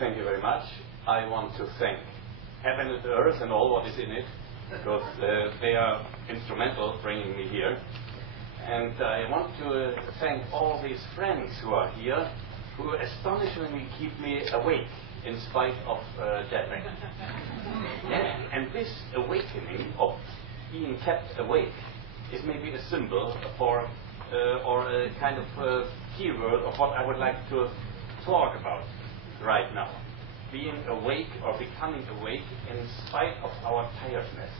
Thank you very much. I want to thank heaven and earth and all what is in it, because they are instrumental bringing me here. And I want to thank all these friends who are here, who astonishingly keep me awake in spite of jet lag. And this awakening of being kept awake is maybe a symbol for or a kind of keyword of what I would like to talk about right now. Being awake or becoming awake in spite of our tiredness.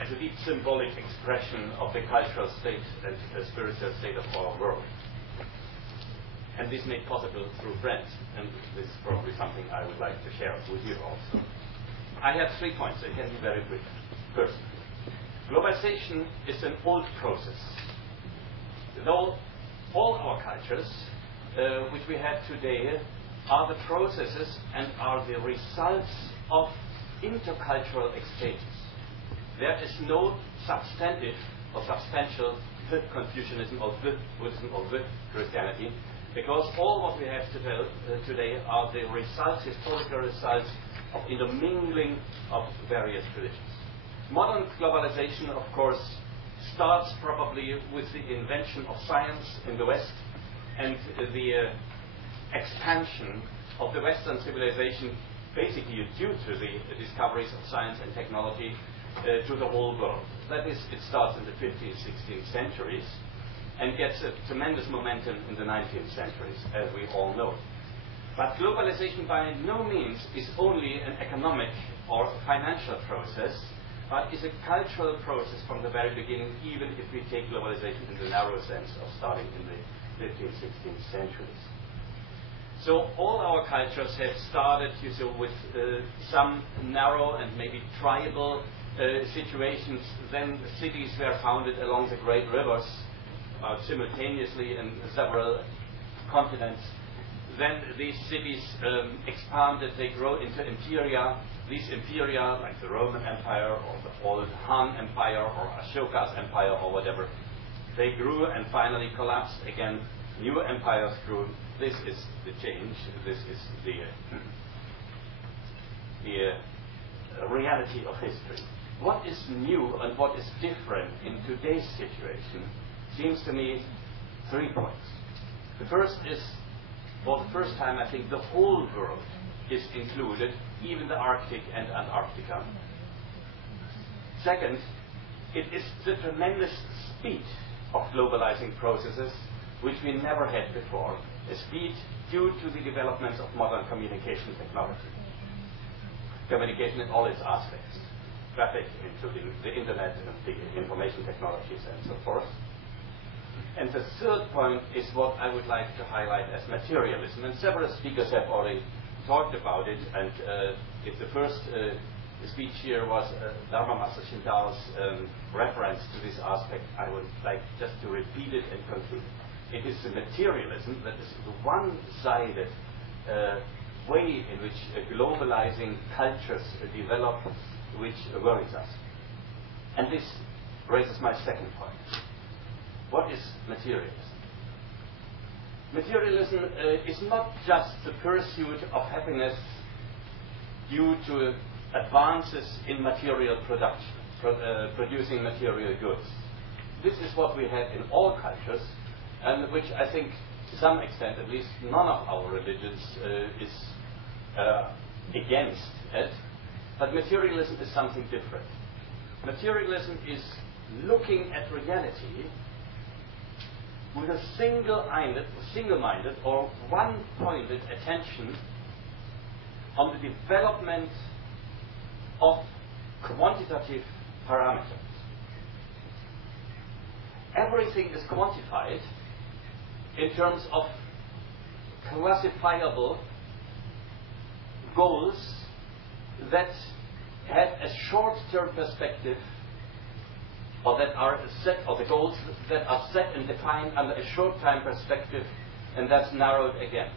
As a deep symbolic expression of the cultural state and the spiritual state of our world. And this made possible through friends, and this is probably something I would like to share with you also. I have 3 points, I can be very brief. First, globalization is an old process. Though all our cultures, which we have today, are the processes and are the results of intercultural exchanges. There is no substantive or substantial the Confucianism or the Buddhism or the Christianity, because all what we have today are the results, historical results of intermingling of various traditions. Modern globalization, of course, starts probably with the invention of science in the West and the expansion of the Western civilization, basically due to the discoveries of science and technology to the whole world. That is, it starts in the 15th, 16th centuries and gets a tremendous momentum in the 19th centuries, as we all know. But globalization by no means is only an economic or financial process, but is a cultural process from the very beginning, even if we take globalization in the narrow sense of starting in the 15th, 16th centuries. So all our cultures have started with some narrow and maybe tribal situations. Then cities were founded along the great rivers, simultaneously in several continents. Then these cities expanded, they grew into imperia. These imperia, like the Roman Empire or the old Han Empire or Ashoka's Empire or whatever, they grew and finally collapsed again. New empires grew. This is the change. This is the reality of history. What is new and what is different in today's situation seems to me 3 points. The first is, for the first time, I think the whole world is included, even the Arctic and Antarctica. Second, it is the tremendous speed of globalizing processes which we never had before, a speed due to the developments of modern communication technology. Communication in all its aspects, traffic, including the internet and the information technologies and so forth. And the third point is what I would like to highlight as materialism, and several speakers have already talked about it, and if the first speech here was Dharma Master Shindao's reference to this aspect, I would like just to repeat it and conclude. It is the materialism that is the one-sided way in which globalizing cultures develop, which worries us. And this raises my second point. What is materialism? Materialism is not just the pursuit of happiness due to advances in material production, producing material goods. This is what we have in all cultures, and which I think, to some extent at least, none of our religions is against it. But materialism is something different. Materialism is looking at reality with a single-minded or one-pointed attention on the development of quantitative parameters. Everything is quantified in terms of classifiable goals that have a short-term perspective, or that are set, or the goals that are set and defined under a short-time perspective, and that's narrowed again.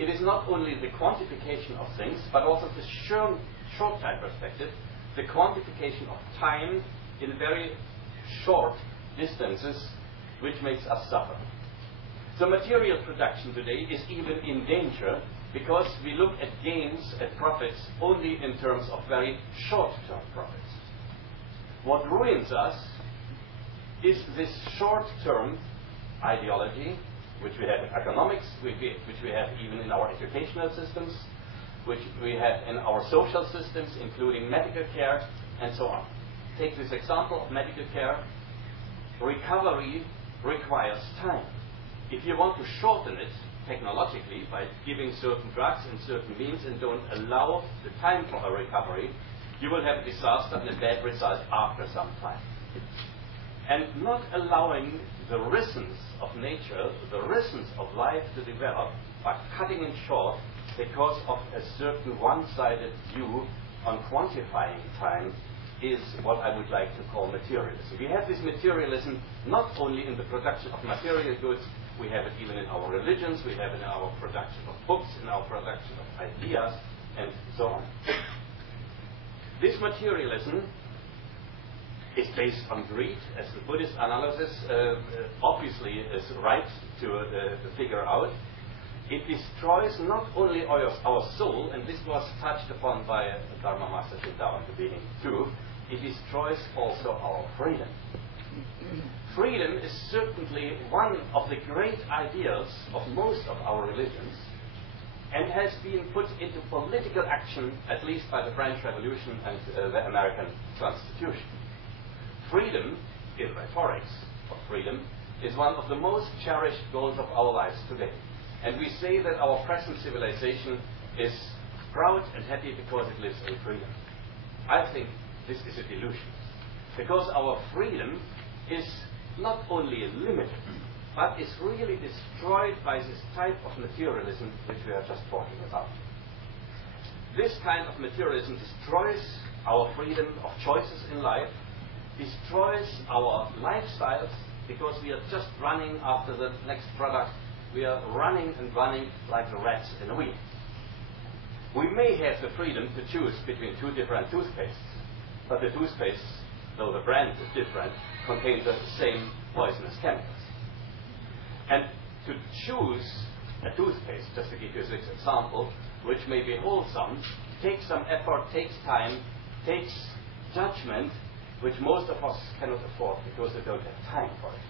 It is not only the quantification of things, but also the short-time perspective, the quantification of time in very short distances, which makes us suffer. So material production today is even in danger because we look at gains, at profits, only in terms of very short-term profits. What ruins us is this short-term ideology, which we have in economics, which we have even in our educational systems, which we have in our social systems, including medical care, and so on. Take this example of medical care. Recovery requires time. If you want to shorten it technologically by giving certain drugs and certain means and don't allow the time for a recovery, you will have a disaster and a bad result after some time. And not allowing the rhythms of nature, the rhythms of life to develop by cutting it short because of a certain one-sided view on quantifying time is what I would like to call materialism. We have this materialism not only in the production of material goods, we have it even in our religions, we have it in our production of books, in our production of ideas, and so on. This materialism is based on greed, as the Buddhist analysis obviously is right to figure out. It destroys not only our soul, and this was touched upon by Dharma Master Shinto at the beginning too, it destroys also our freedom. Freedom is certainly one of the great ideals of most of our religions, and has been put into political action, at least by the French Revolution and the American Constitution. Freedom, in rhetorics of freedom, is one of the most cherished goals of our lives today. And we say that our present civilization is proud and happy because it lives in freedom. I think this is a delusion, because our freedom is not only limited, but is really destroyed by this type of materialism which we are just talking about. This kind of materialism destroys our freedom of choices in life, destroys our lifestyles, because we are just running after the next product. We are running and running like the rats in a wheel. We may have the freedom to choose between two different toothpastes, but the toothpaste, though the brand is different, contains the same poisonous chemicals. And to choose a toothpaste, just to give you this example, which may be wholesome, takes some effort, takes time, takes judgment, which most of us cannot afford because they don't have time for it.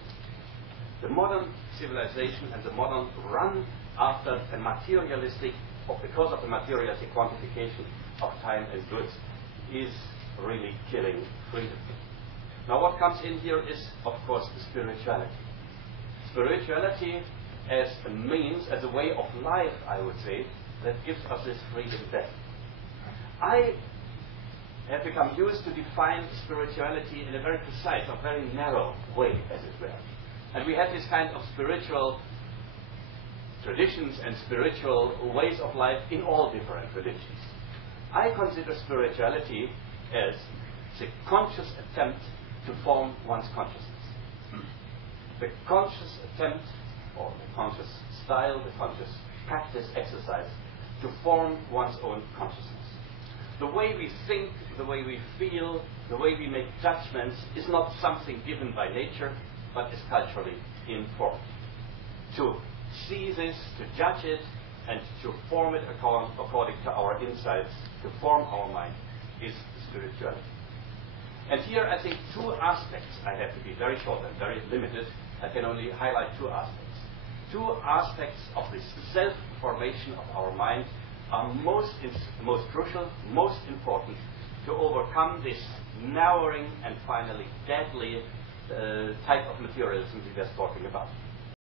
The modern civilization and the modern run after a materialistic, or because of the materialistic quantification of time and goods, is really killing freedom. Now what comes in here is, of course, spirituality. Spirituality as a means, as a way of life, I would say, that gives us this freedom back. I have become used to define spirituality in a very precise, or very narrow way, as it were. And we have this kind of spiritual traditions and spiritual ways of life in all different religions. I consider spirituality as the conscious attempt to form one's consciousness. The conscious attempt, or the conscious style, the conscious practice, exercise, to form one's own consciousness. The way we think, the way we feel, the way we make judgments is not something given by nature, but is culturally informed. To see this, to judge it, and to form it according to our insights, to form our mind, is spirituality. And here I think two aspects, I have to be very short and very limited, I can only highlight two aspects. Two aspects of this self-formation of our mind are most crucial, most important to overcome this narrowing and finally deadly type of materialism we were talking about.